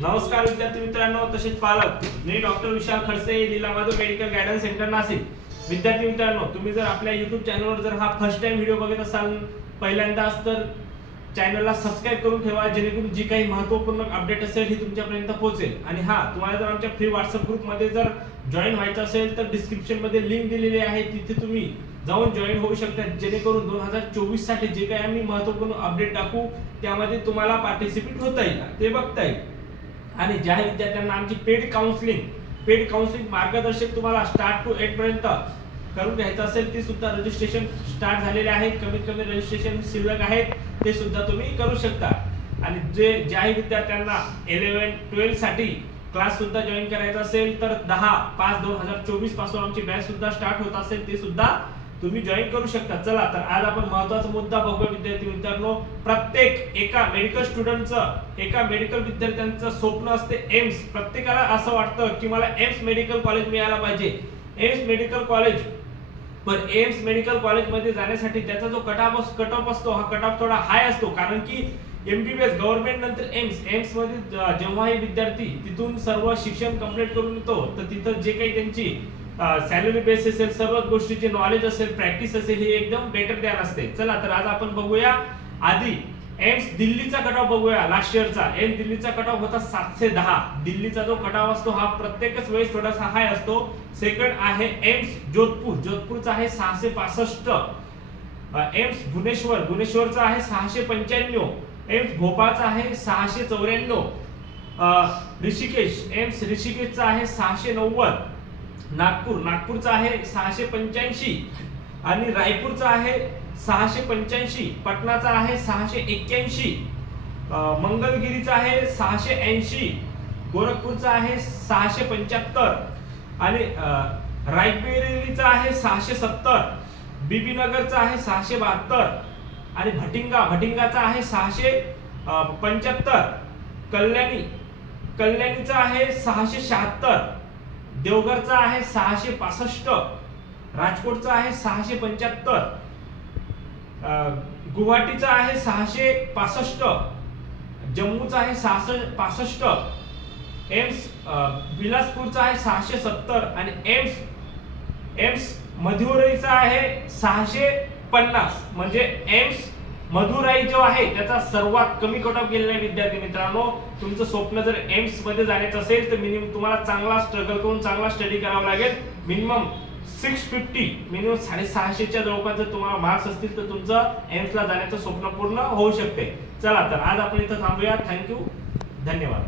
नमस्कार विद्यार्थी मित्रांनो तसेच पालक, मी doctor Vishal Khadse, Leela Madhav medical guidance centre Nashik. विद्यार्थी मित्रांनो, तुम्ही जर आपल्या YouTube चॅनलवर जर हा फर्स्ट टाइम व्हिडिओ बघत असाल पहिल्यांदाच तर चॅनलला सबस्क्राइब करून ठेवा, जेणेकरून जी काही महत्त्वपूर्ण अपडेट असेल ही तुमच्यापर्यंत पोहोचेल। आणि हा तुम्हाला जर आमच्या फ्री WhatsApp ग्रुप मध्ये जर जॉइन व्हायचं असेल तर डिस्क्रिप्शन मध्ये लिंक दिलेली आहे, तिथे तुम्ही जाऊन जॉइन होऊ शकता, जेणेकरून 2024 साठी जे काही आम्ही महत्त्वपूर्ण अपडेट टाकू त्यामध्ये तुम्हाला पार्टिसिपेट होता येईल, ते बघता येईल। आणि ज्या विद्यार्थ्यांना आमची पेड काउन्सिलिंग मार्गदर्शक तुम्हाला स्टार्ट टू 8 पर्यंत करून घ्यायचं असेल ते सुद्धा रजिस्ट्रेशन स्टार्ट झालेले आहे। कमीत कमी रजिस्ट्रेशन शिल्लक आहेत, ते सुद्धा तुम्ही करू शकता। आणि ज्याही विद्यार्थ्यांना 11-12 साठी क्लास सुद्धा जॉइन करायचा असेल तर 10/5/2024 पासून आमची बॅच सुद्धा स्टार्ट होत असेल, ते सुद्धा तुम्ही जॉइन करू शकता। चला तर आज आपण महत्त्वाचा मुद्दा बघूया विद्यार्थी मित्रांनो। प्रत्येक एका मेडिकल विद्यार्थ्यांचं स्वप्न असते एम्स। प्रत्येकाला असं वाटतं की मला एम्स मेडिकल कॉलेज मिळाला पाहिजे, एम्स मेडिकल कॉलेज। पण एम्स मेडिकल कॉलेज मध्ये जाण्यासाठी त्याचा जो कट ऑफ असतो, हा कट ऑफ थोडा हाय असतो, कारण की MBBS गव्हर्नमेंट नंतर एम्स मध्ये जेव्हा हे विद्यार्थी तिथून सर्व शिक्षण कंप्लीट करून येतो तर तिथं जे काही त्यांची सॅलरी बेस असेल, सर्व गोष्टीचे नॉलेज असेल, प्रॅक्टिस असेल, हे एकदम बेटर द्यान असते। चला तर आज आपण बघूया आधी एम्स दिल्लीचा कट ऑफ बघूया। लास्ट इयरचा एम्स दिल्लीचा कट ऑफ होता 710। दिल्लीचा जो कट ऑफ असतो हा प्रत्येकच वेळेस थोडासा हाय असतो। सेकंड आहे एम्स जोधपूरचा आहे 665। एम्स भुवनेश्वरचा आहे 695। एम्स भोपाळचा आहे 694। एम्स ऋषिकेशचा आहे 690। नागपूरचा आहे 685 आणि रायपूरचा आहे 685। पटनाचा आहे 681। मंगलगिरीचा आहे 680। गोरखपूरचा आहे 675 आणि रायबरेलीचा आहे 670। बीबीनगरचा आहे 672 आणि भटिंगाचा आहे 675। कल्याणीचा आहे 676। देवघरचा आहे 665। राजकोटचा आहे 675। गुवाहाटीचा आहे 665। जम्मूचा आहे 665। एम्स बिलासपूरचा आहे 670 आणि एम्स मदुराईचा आहे 650। म्हणजे एम्स मदुराई जो आहे त्याचा सर्वात कमी कट ऑफ गेलेला विद्यार्थी मित्रांनो। तुमचं स्वप्न जर एम्स मध्ये जाण्याचं असेल तर मिनिमम तुम्हाला चांगला स्ट्रगल करून चांगला स्टडी करावा लागेल। मिनिमम 650 मिनिमम 650च्या जवळपास जर तुम्हाला मार्क्स असतील तर तुमचं एम्स ला जाण्याचं स्वप्न पूर्ण होऊ शकते। चला तर आज आपण इथं थांबूया। थँक्यू, धन्यवाद।